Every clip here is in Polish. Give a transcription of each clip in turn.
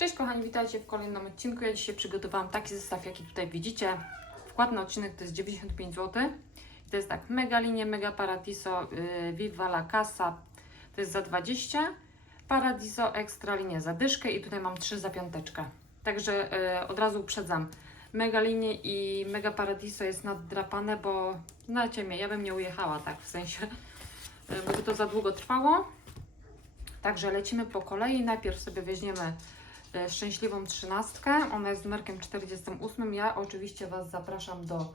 Cześć kochani, witajcie w kolejnym odcinku. Ja dzisiaj przygotowałam taki zestaw, jaki tutaj widzicie. Wkład na odcinek to jest 95 zł. To jest tak, Mega Linie, Mega Paradiso, yy, Viva la Casa to jest za 20. Paradiso Extra Linie za dyszkę i tutaj mam 3 za piąteczkę. Także yy, od razu uprzedzam. Mega Linie i Mega Paradiso jest naddrapane, bo znacie mnie, ja bym nie ujechała tak w sensie, yy, bo by to za długo trwało. Także lecimy po kolei. Najpierw sobie weźmiemy szczęśliwą trzynastkę. Ona jest numerkiem 48. Ja oczywiście Was zapraszam do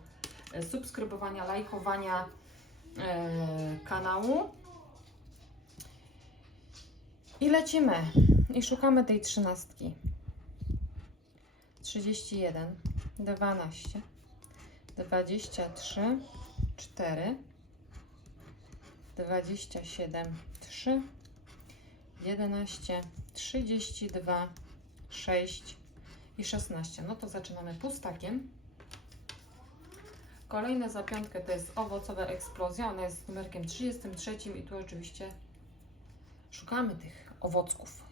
e, subskrybowania, lajkowania e, kanału. I lecimy. I szukamy tej trzynastki. 31, 12, 23, 4, 27, 3, 11, 32, 6 i 16. No to zaczynamy pustakiem. Kolejne za piątkę to jest owocowa eksplozja. Ona jest z numerkiem 33 i tu oczywiście szukamy tych owocków.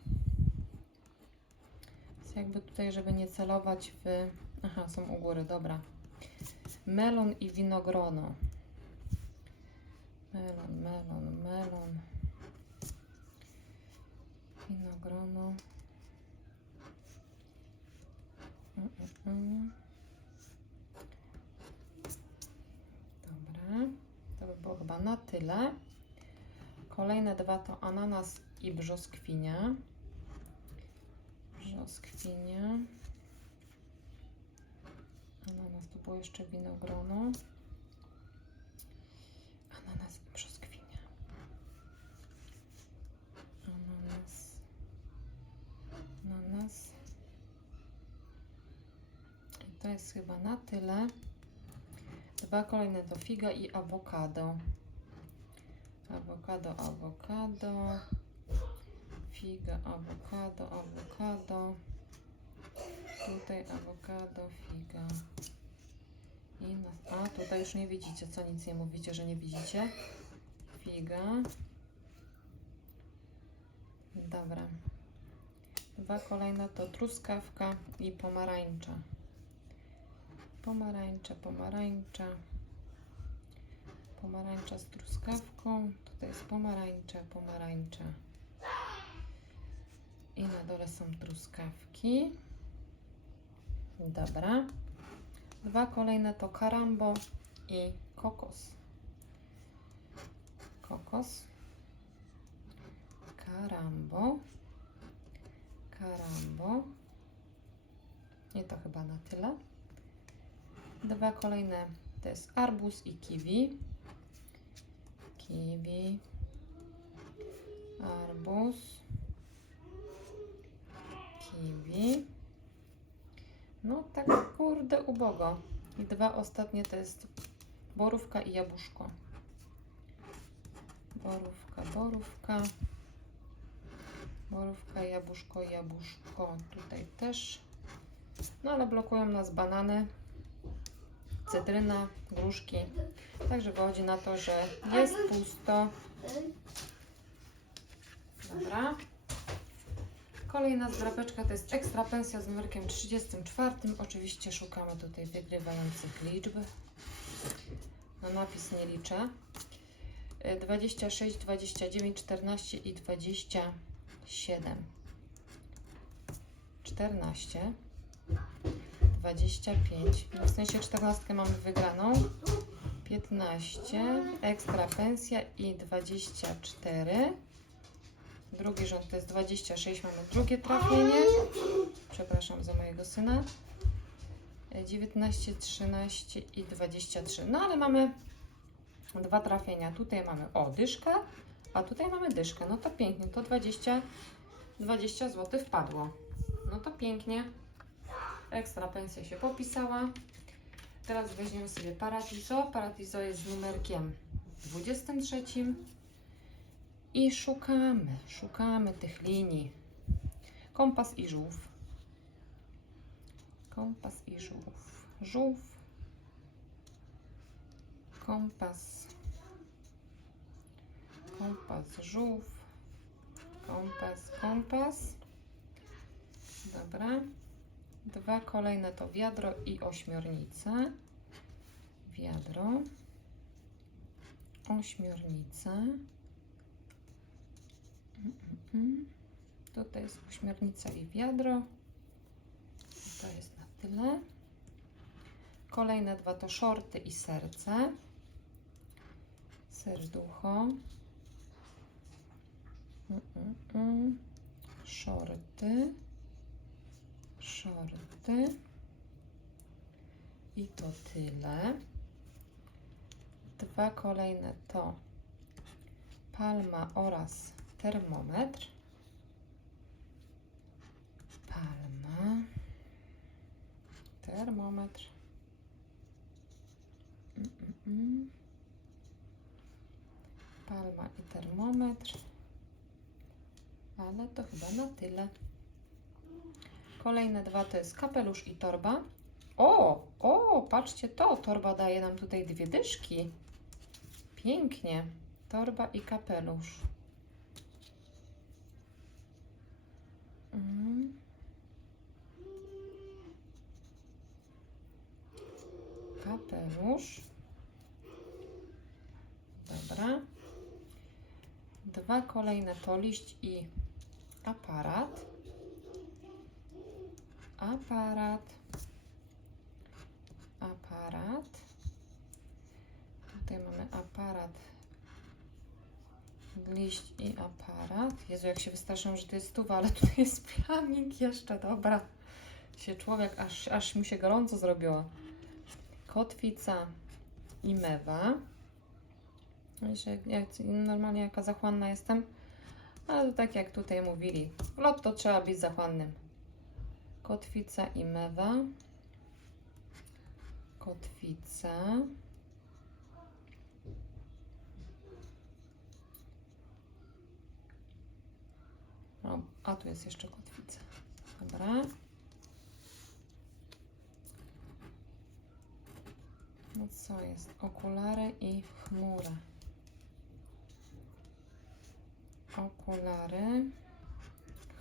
Więc jakby tutaj, żeby nie celować w... Aha, są u góry, dobra. Melon i winogrono. Melon, melon, melon. Winogrono. Mm, mm, mm. Dobra, to by było chyba na tyle. Kolejne dwa to ananas i brzoskwinia. Brzoskwinia. Ananas to było jeszcze winogrono. Ananas i brzoskwinia. Ananas. Ananas. I to jest chyba na tyle. Dwa kolejne to figa i awokado. Awokado, awokado. Figa, awokado, awokado. Tutaj awokado, figa. I na... A, tutaj już nie widzicie, co nic nie mówicie, że nie widzicie. Figa. Dobra. Dwa kolejne to truskawka i pomarańcza. Pomarańcza, pomarańcza. Pomarańcza z truskawką. Tutaj jest pomarańcza, pomarańcza. I na dole są truskawki. Dobra. Dwa kolejne to karambo i kokos. Kokos. Karambo. Karambo. Nie to chyba na tyle. Dwa kolejne to jest arbuz i kiwi. Kiwi. Arbuz. Kiwi. No tak kurde ubogo. I dwa ostatnie to jest borówka i jabłuszko. Borówka, borówka. Borówka, jabłuszko, jabłuszko. Tutaj też. No ale blokują nas banany, cytryna, gruszki. Także wychodzi na to, że jest pusto. Dobra. Kolejna zdrapeczka to jest ekstra pensja z numerkiem 34. Oczywiście szukamy tutaj wygrywających liczb. Na napis nie liczę. Y, 26, 29, 14 i 27. 14. 25. No w sensie 14 mamy wygraną. 15. Ekstra pensja i 24. Drugi rząd to jest 26. Mamy drugie trafienie. Przepraszam za mojego syna. E, 19, 13 i 23. No ale mamy dwa trafienia. Tutaj mamy o dyszkę, a tutaj mamy dyszkę. No to pięknie. To 20, 20 zł wpadło. No to pięknie. Ekstra pensja się popisała. Teraz weźmiemy sobie Paradiso. Paradiso jest z numerkiem 23. I szukamy, szukamy tych linii. Kompas i żółw. Kompas i żółw. Żółw. Kompas. Kompas, żółw. Kompas, kompas. Dobra. Dwa kolejne to wiadro i ośmiornice. Wiadro. Ośmiornice. Tutaj jest ośmiornica i wiadro. To jest na tyle. Kolejne dwa to shorty i serce. Serducho. Mm, mm, mm. Shorty. Shorty. I to tyle. Dwa kolejne to palma oraz termometr. Palma. Termometr. Mm, mm, mm. Palma i termometr. Ale to chyba na tyle. Kolejne dwa to jest kapelusz i torba. O, o, patrzcie to, torba daje nam tutaj dwie dyszki. Pięknie. Torba i kapelusz. Mm. Kapelusz. Dobra. Dwa kolejne to liść i aparat. Aparat. Aparat. Tutaj mamy aparat. Liść i aparat. Jezu, jak się wystraszyłam, że to jest stuwa, ale tutaj jest plamik jeszcze, dobra. Się człowiek, aż, aż mi się gorąco zrobiło. Kotwica i mewa. Jeszcze jak, normalnie jaka zachłanna jestem, ale tak jak tutaj mówili, w lot to trzeba być zachłannym. Kotwica i mewa. Kotwica. O, a tu jest jeszcze kotwica. Dobra. No co jest? Okulary i chmura. Okulary,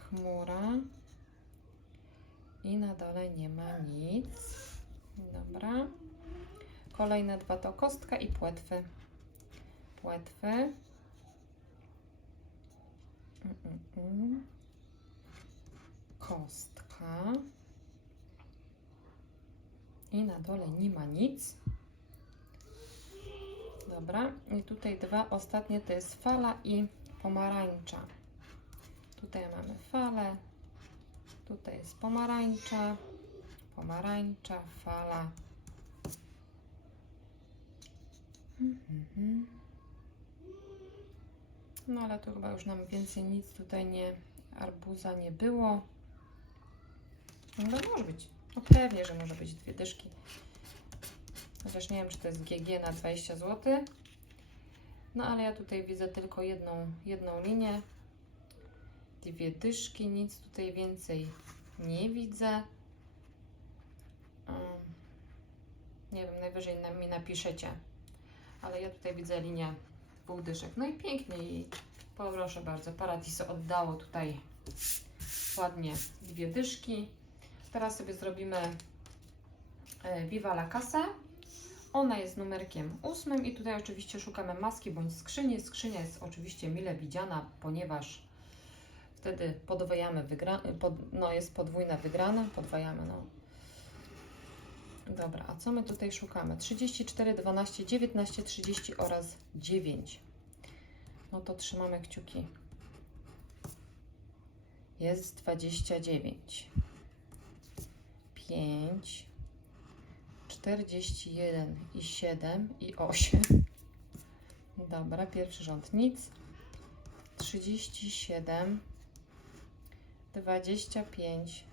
chmura i na dole nie ma nic. Dobra. Kolejne dwa to kostka i płetwy. Płetwy. Kostka. I na dole nie ma nic. Dobra. I tutaj dwa ostatnie to jest fala i pomarańcza. Tutaj mamy falę. Tutaj jest pomarańcza. Pomarańcza, fala. Mhm. No ale tu chyba już nam więcej nic tutaj nie, arbuza nie było. No może być. No pewnie, że może być dwie dyszki. Chociaż nie wiem, czy to jest GG na 20 zł. No ale ja tutaj widzę tylko jedną, jedną linię. Dwie dyszki, nic tutaj więcej nie widzę. Nie wiem, najwyżej na, mi napiszecie. Ale ja tutaj widzę linię dwóch dyszek. No i pięknie i proszę bardzo, Paradiso oddało tutaj ładnie dwie dyszki. Teraz sobie zrobimy e, Viva la Casa. Ona jest numerkiem ósmym i tutaj oczywiście szukamy maski bądź skrzyni. Skrzynia jest oczywiście mile widziana, ponieważ wtedy podwajamy wygra pod, no jest podwójna wygrana, podwajamy no. Dobra, a co my tutaj szukamy? 34, 12, 19, 30 oraz 9. No to trzymamy kciuki. Jest 29. 5, 41 i 7 i 8. Dobra, pierwszy rząd nic. 37, 25,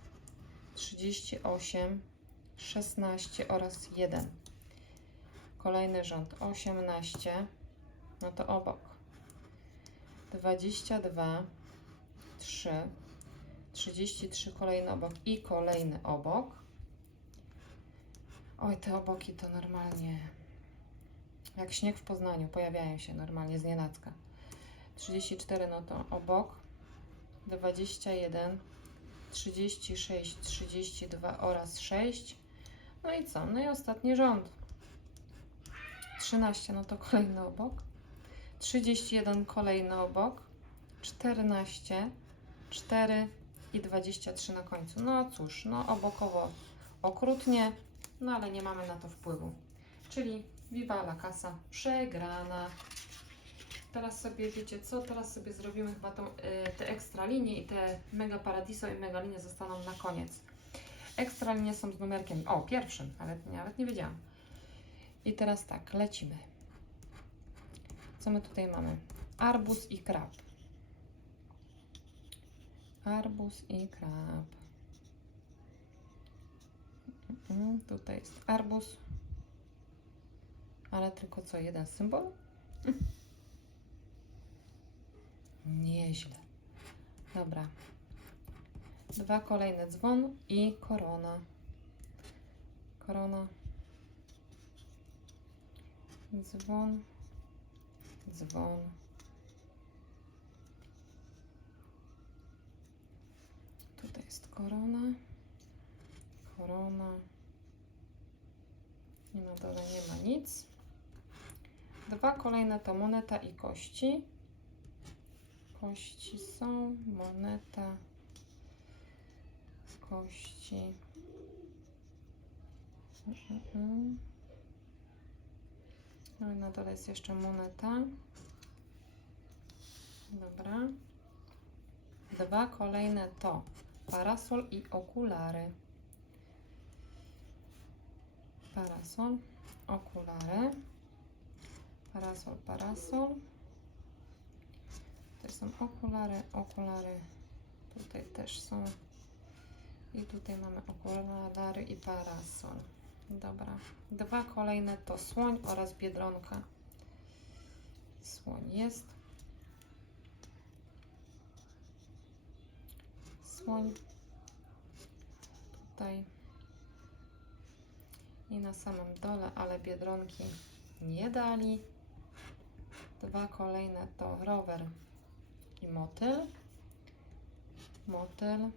38, 16 oraz 1. Kolejny rząd 18, no to obok. 22, 3, 33 kolejny obok i kolejny obok. Oj, te oboki to normalnie jak śnieg w Poznaniu, pojawiają się normalnie z nienacka. 34 no to obok, 21, 36, 32 oraz 6. No i co? No i ostatni rząd. 13, no to kolejny obok. 31 kolejny obok. 14, 4 i 23 na końcu. No cóż, no obokowo okrutnie, no ale nie mamy na to wpływu. Czyli Viva la Casa przegrana. Teraz sobie, wiecie co, teraz sobie zrobimy chyba tą, y, te ekstra linie i te Mega Paradiso i Mega linie zostaną na koniec. Ekstra linie są z numerkiem, o pierwszym, ale nawet nie wiedziałam. I teraz tak, lecimy. Co my tutaj mamy? Arbuz i krab. Arbuz i krab. Mhm, tutaj jest arbuz. Ale tylko co, jeden symbol? Nieźle. Dobra. Dwa kolejne dzwon i korona. Korona. Dzwon. Dzwon. Tutaj jest korona. Korona. I na dole nie ma nic. Dwa kolejne to moneta i kości. Kości są, moneta, kości. Mhm. No i na dole jest jeszcze moneta. Dobra. Dwa kolejne to parasol i okulary. Parasol, okulary. Parasol, parasol. Tutaj są okulary, okulary. Tutaj też są. I tutaj mamy okulary i parasol. Dobra. Dwa kolejne to słoń oraz biedronka. Słoń jest. Słoń. Tutaj. I na samym dole, ale biedronki nie dali. Dwa kolejne to rower i motyl. Motyl.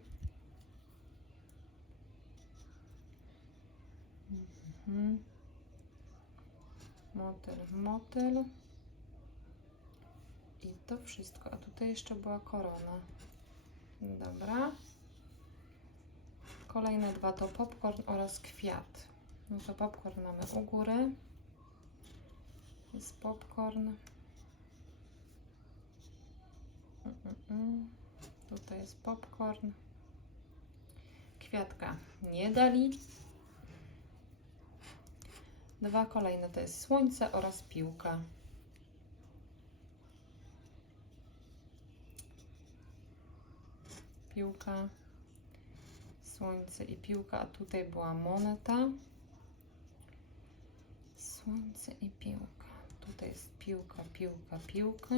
Mhm. Motyl, motyl. I to wszystko. A tutaj jeszcze była korona. Dobra. Kolejne dwa to popcorn oraz kwiat. No to popcorn mamy u góry. Jest popcorn. Mm, mm, mm. Tutaj jest popcorn. Kwiatka nie dali. Dwa kolejne to jest słońce oraz piłka. Piłka, słońce i piłka, a tutaj była moneta. Słońce i piłka. Tutaj jest piłka, piłka, piłka.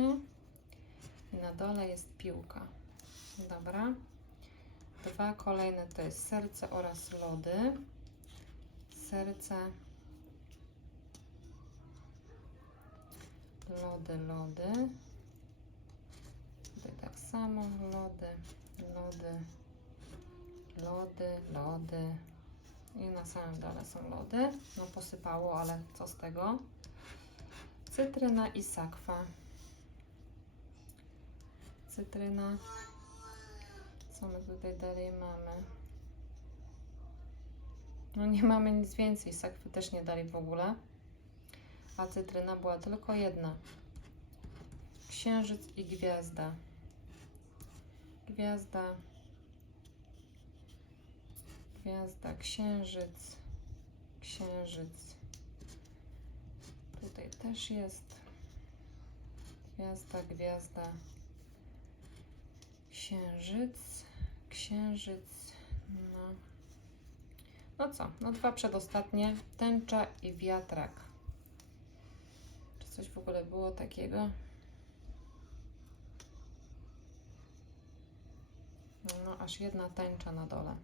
I na dole jest piłka. Dobra. Dwa kolejne to jest serce oraz lody. Serce. Lody, lody. Tutaj tak samo. Lody, lody, lody, lody. I na samym dole są lody. No posypało, ale co z tego? Cytryna i sakwa. Cytryna. Co my tutaj dalej mamy? No nie mamy nic więcej. Sakwy też nie dali w ogóle. A cytryna była tylko jedna. Księżyc i gwiazda. Gwiazda. Gwiazda, księżyc, księżyc. Tutaj też jest gwiazda, gwiazda, księżyc, księżyc. No, no co? No dwa przedostatnie, tęcza i wiatrak. Czy coś w ogóle było takiego? No, aż jedna tęcza na dole.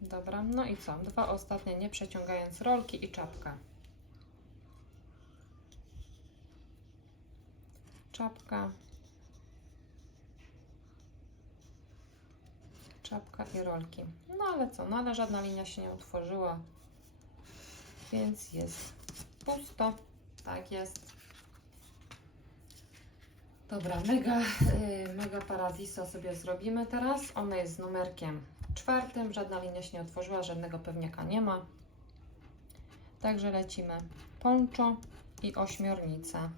Dobra, no i co? Dwa ostatnie, nie przeciągając rolki i czapka. Czapka. Czapka i rolki. No ale co, no ale żadna linia się nie utworzyła, więc jest pusto. Tak jest. Dobra, mega, y, mega paradiso sobie zrobimy teraz. Ona jest z numerkiem czwartym. Żadna linia się nie otworzyła, żadnego pewniaka nie ma. Także lecimy poncho i ośmiornica.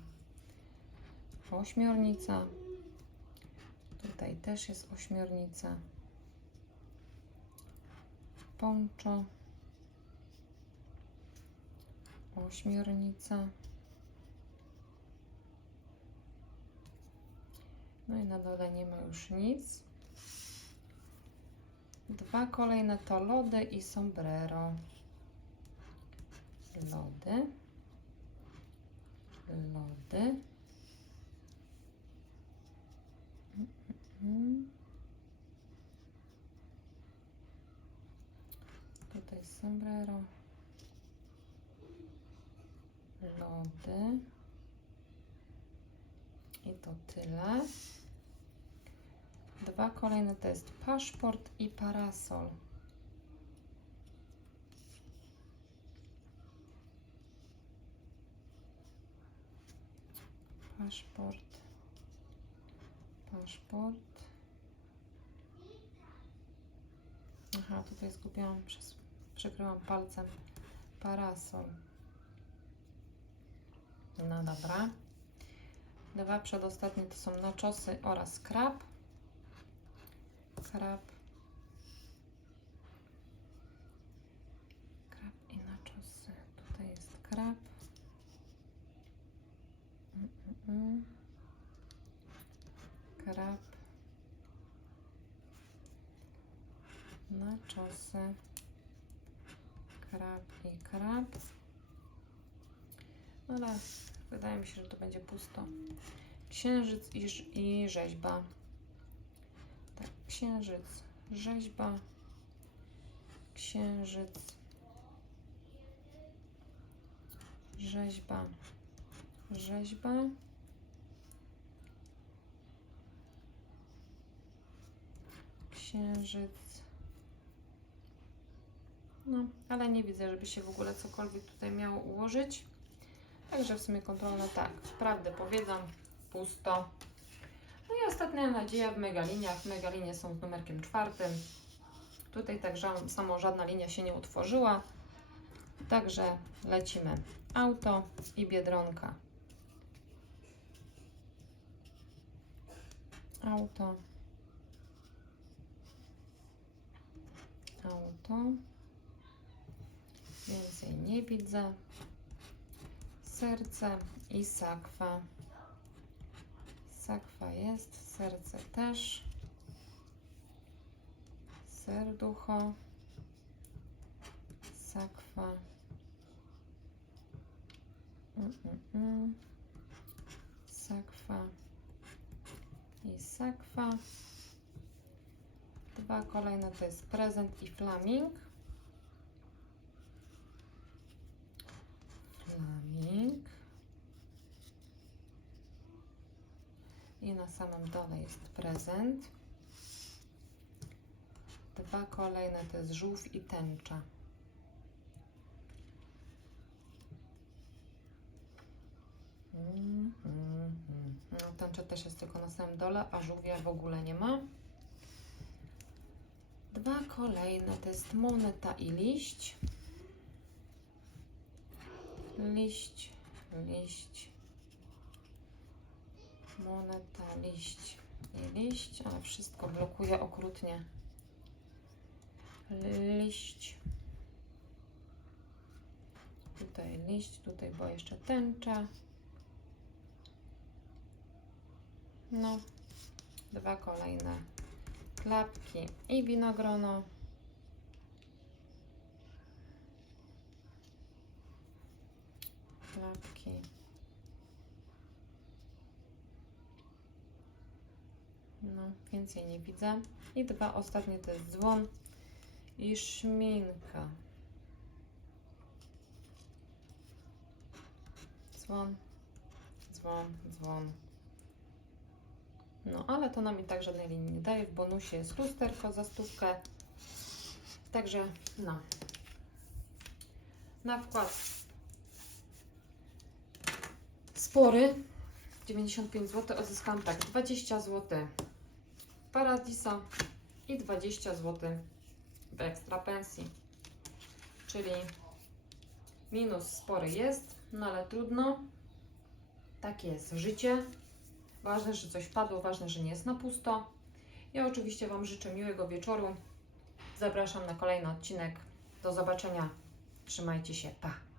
Ośmiornica. Tutaj też jest ośmiornica. Poncho. Ośmiornica. No i na dole nie ma już nic. Dwa kolejne to lody i sombrero. Lody. Lody. Mhm. Tutaj sombrero. Lody. I to tyle. Dwa kolejne to jest paszport i parasol. Paszport. Paszport. Aha, tutaj zgubiłam, przez, przykryłam palcem parasol. No dobra. Dwa przedostatnie to są naczosy oraz krab. Krab. Krab i naczosy. Tutaj jest krab. Mm, mm, mm. Krab. Naczosy. Krab i krab. No ale wydaje mi się, że to będzie pusto. Księżyc i, i rzeźba. Tak, księżyc, rzeźba, księżyc, rzeźba, rzeźba, księżyc. No, ale nie widzę, żeby się w ogóle cokolwiek tutaj miało ułożyć. Także w sumie kontrolne tak, prawdę powiedzą, pusto. No i ostatnia nadzieja w megaliniach. Megalinie są z numerkiem czwartym. Tutaj tak ża- samo żadna linia się nie utworzyła. Także lecimy. Auto i biedronka. Auto. Auto. Więcej nie widzę. Serce i sakwa. Sakwa jest, serce też. Serducho. Sakwa. Mm, mm, mm. Sakwa. I sakwa. Dwa kolejne to jest prezent i flaming. Flaming. I na samym dole jest prezent. Dwa kolejne to jest żółw i tęcza. Mm, tęcza też jest tylko na samym dole, a żółwia w ogóle nie ma. Dwa kolejne to jest moneta i liść. Liść, liść, moneta, liść i liść, ale wszystko blokuje okrutnie. Liść. Tutaj liść, tutaj była jeszcze tęcza. No, dwa kolejne klapki i winogrono. No, więcej nie widzę. I dwa ostatnie to jest dzwon i szminka. Dzwon, dzwon, dzwon. No, ale to nam i tak żadnej linii nie daje. W bonusie jest lusterko za stówkę. Także, no. Na wkład spory 95 zł odzyskałam tak 20 zł Paradiso i 20 zł w ekstra pensji. Czyli minus spory jest, no ale trudno. Takie jest życie. Ważne, że coś wpadło, ważne, że nie jest na pusto. Ja oczywiście Wam życzę miłego wieczoru. Zapraszam na kolejny odcinek. Do zobaczenia. Trzymajcie się. Pa!